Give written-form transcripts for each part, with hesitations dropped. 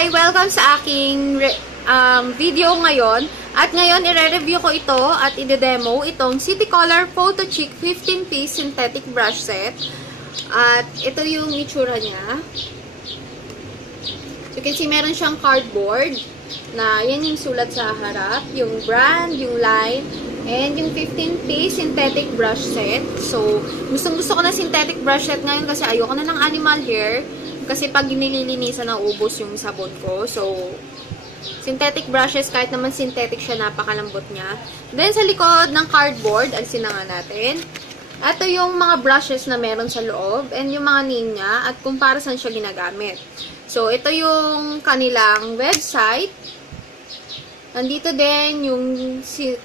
Hi! Welcome sa aking video ngayon. At ngayon, i-review ko ito at i-demo itong Citycolor Photo Chic 15-piece synthetic brush set. At ito yung itsura niya. So, you can see meron siyang cardboard na yan yung sulat sa harap, yung brand, yung line, and yung 15-piece synthetic brush set. So, gustong-gusto ko na synthetic brush set ngayon kasi ayoko na ng animal hair. Kasi pag nililinisan na ubos yung sabon ko. So, synthetic brushes, kahit naman synthetic siya, napakalambot niya. Then, sa likod ng cardboard, alisin na nga natin. Ito yung mga brushes na meron sa loob and yung mga name niya at kung para saan siya ginagamit. So, ito yung kanilang website. Nandito din yung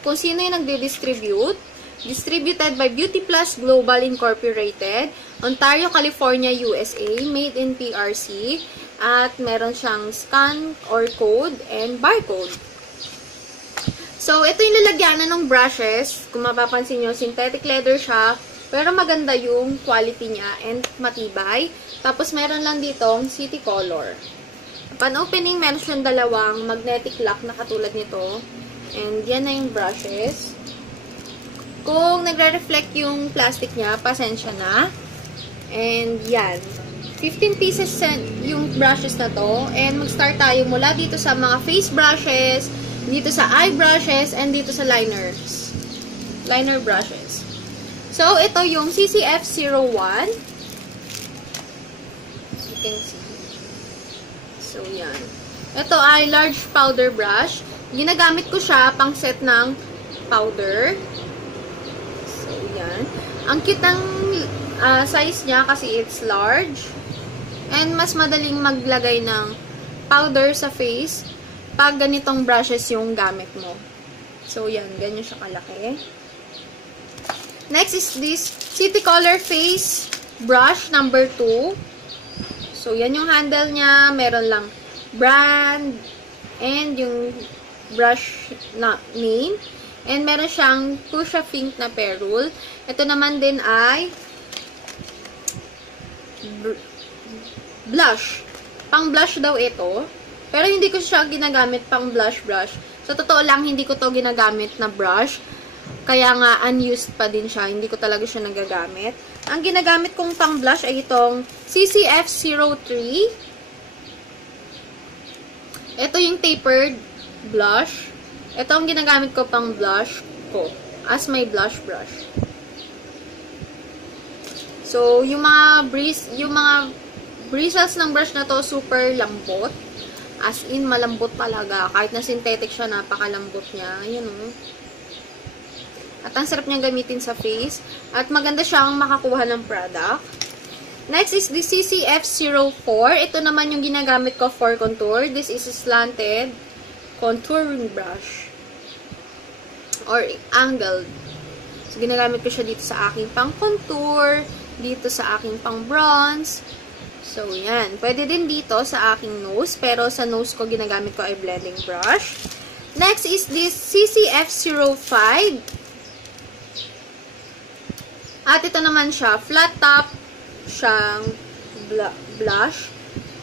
kung sino yung nagdi-distribute. Distributed by Beauty Plus Global Incorporated, Ontario, California, USA, made in PRC, at meron siyang scan or code and barcode. So, ito yung lalagyanan ng brushes. Kung mapapansin nyo, synthetic leather siya, pero maganda yung quality niya and matibay. Tapos, meron lang ditong Citycolor. Upon opening, meron siyang dalawang magnetic lock na katulad nito. And yan na yung brushes. Kung nagre-reflect yung plastic niya, pasensya na. And yan. 15 pieces yung brushes na to. And mag-start tayo mula dito sa mga face brushes, dito sa eye brushes, and dito sa liners. Liner brushes. So, ito yung CCF01. As you can see. So, yan. Ito ay large powder brush. Ginagamit ko siya pang set ng powder. Yan. Ang cute ng size niya kasi it's large. And mas madaling maglagay ng powder sa face pag ganitong brushes yung gamit mo. So, yan. Ganyan siya kalaki. Next is this Citycolor Face Brush number 2. So, yan yung handle niya. Meron lang brand and yung brush na name. And meron siyang Fuchsia Pink na perul. Ito naman din ay blush. Pang blush daw ito. Pero hindi ko siya ginagamit pang blush brush. Sa totoo lang, hindi ko to ginagamit na brush. Kaya nga, unused pa din siya. Hindi ko talaga siya nagagamit. Ang ginagamit kong pang blush ay itong CCF03. Ito yung tapered blush. Ito ang ginagamit ko pang blush ko. As my blush brush. So, yung mga bristles ng brush na to, super lambot. As in, malambot talaga. Kahit na synthetic siya, napakalambot niya. Ayan o. At ang sarap niyang gamitin sa face. At maganda siyang makakuha ng product. Next is the CCF04. Ito naman yung ginagamit ko for contour. This is a slanted contouring brush. Or angled. So, ginagamit ko siya dito sa aking pang-contour, dito sa aking pang-bronze. So, yan. Pwede din dito sa aking nose, pero sa nose ko, ginagamit ko ay blending brush. Next is this CCF05. At ito naman siya, flat top siyang blush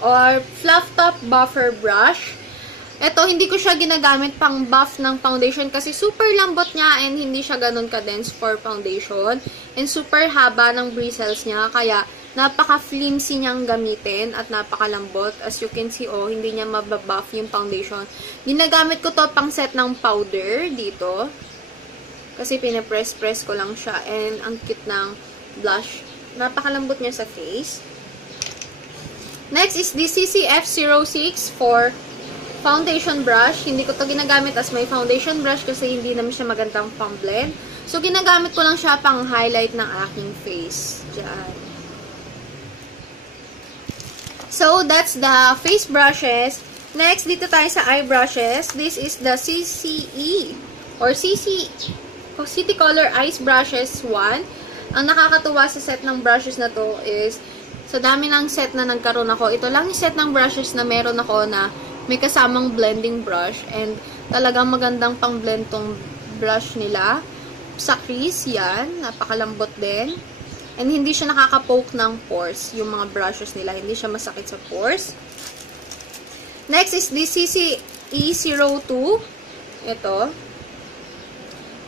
or fluff top buffer brush. Ito, hindi ko siya ginagamit pang buff ng foundation kasi super lambot niya and hindi siya ganun ka-dense for foundation. And super haba ng bristles niya, kaya napaka-flimsy niyang gamitin at napakalambot. As you can see, oh, hindi niya mababuff yung foundation. Ginagamit ko to pang set ng powder dito. Kasi pinapress-press ko lang siya and ang cute ng blush. Napakalambot niya sa face. Next is the CCF06 for foundation brush. Hindi ko to ginagamit as my foundation brush kasi hindi naman siya magandang pang blend. So, ginagamit ko lang siya pang highlight ng aking face. Diyan. So, that's the face brushes. Next, dito tayo sa eye brushes. This is the CCE or Citycolor Eyes Brushes 1. Ang nakakatuwa sa set ng brushes na to is sa dami ng set na nagkaroon ako, ito lang yung set ng brushes na meron ako na may kasamang blending brush and talagang magandang pang-blend tong brush nila. Sa crease, yan. Napakalambot din. And hindi siya nakaka-poke ng pores, yung mga brushes nila. Hindi siya masakit sa pores. Next is this CCE02. Ito.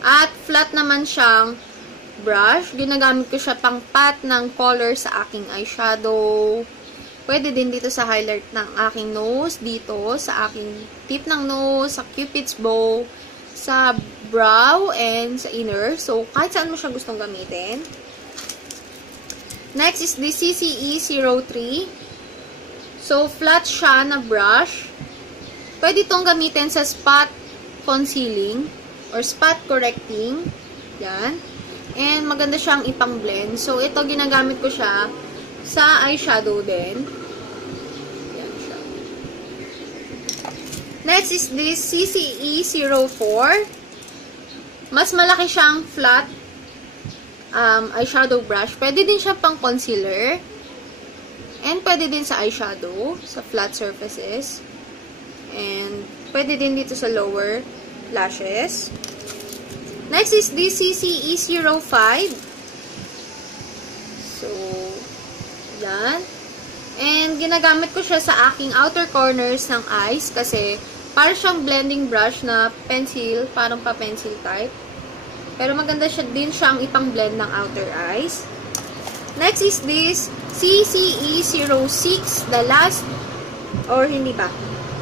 At flat naman siyang brush. Ginagamit ko siya pang pat ng color sa aking eyeshadow. Pwede din dito sa highlight ng aking nose, dito sa aking tip ng nose, sa cupid's bow, sa brow, and sa inner. So, kahit saan mo siya gustong gamitin. Next is the CCE03. So, flat siya na brush. Pwede itong gamitin sa spot concealing or spot correcting. Yan. And maganda siyang ipang-blend. So, ito ginagamit ko siya sa eyeshadow din. Yan siya. Next is this CCE04. Mas malaki siyang flat eyeshadow brush. Pwede din siya pang concealer. And pwede din sa eyeshadow, sa flat surfaces. And pwede din dito sa lower lashes. Next is this CCE05. So, yan. And ginagamit ko siya sa aking outer corners ng eyes kasi para siyang blending brush na pencil, parang pa-pencil type. Pero maganda siya din siyang ipang-blend ng outer eyes. Next is this CCE06, the last, or hindi ba?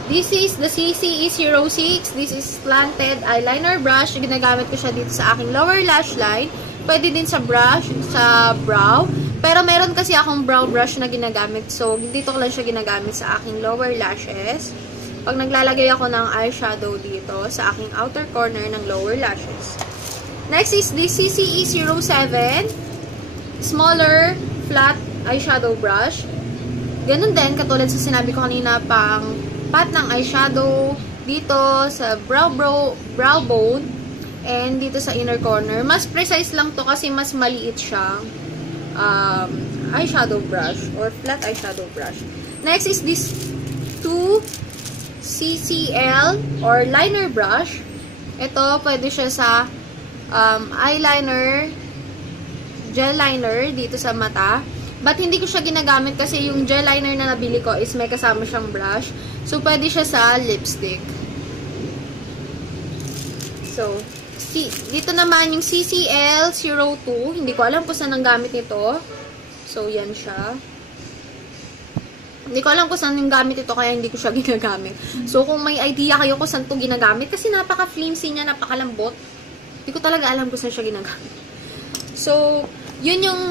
This is the CCE06. This is slanted eyeliner brush. Ginagamit ko siya dito sa aking lower lash line. Pwede din sa brush, sa brow. Pero meron kasi akong brow brush na ginagamit. So, dito ko lang siya ginagamit sa aking lower lashes. Pag naglalagay ako ng eyeshadow dito sa aking outer corner ng lower lashes. Next is the CCE07. Smaller, flat eyeshadow brush. Ganun din, katulad sa sinabi ko kanina, pang pat ng eyeshadow dito sa brow bone and dito sa inner corner. Mas precise lang to kasi mas maliit siyang eyeshadow brush or flat eyeshadow brush. Next is this 2 CCL or liner brush. Ito, pwede siya sa eyeliner, gel liner dito sa mata. But hindi ko siya ginagamit kasi yung gel liner na nabili ko is may kasama siyang brush. So, pwede siya sa lipstick. So, dito naman yung CCL02. Hindi ko alam kung saan ang gamit nito. So, yan siya. Hindi ko alam kung saan yung gamit ito kaya hindi ko siya ginagamit. So, kung may idea kayo kung saan ito ginagamit, kasi napaka-flimsy niya, napakalambot. Hindi ko talaga alam kung saan siya ginagamit. So, yun yung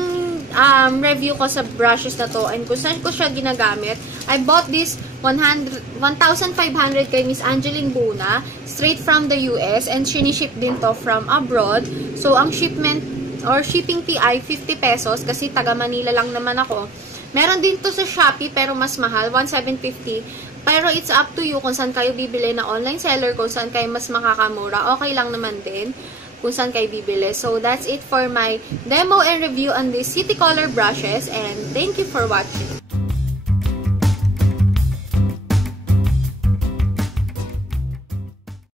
review ko sa brushes na to and kung saan ko siya ginagamit. I bought this 1,500 kay Miss Angeline Buna straight from the US and siniship din to from abroad. So, ang shipment or shipping fee ay 50 pesos kasi taga Manila lang naman ako. Meron din to sa Shopee pero mas mahal, 1,750. Pero it's up to you kung saan kayo bibili na online seller, kung saan kayo mas makakamura. Okay lang naman din kung saan kayo bibili. So, that's it for my demo and review on these City Color brushes and thank you for watching.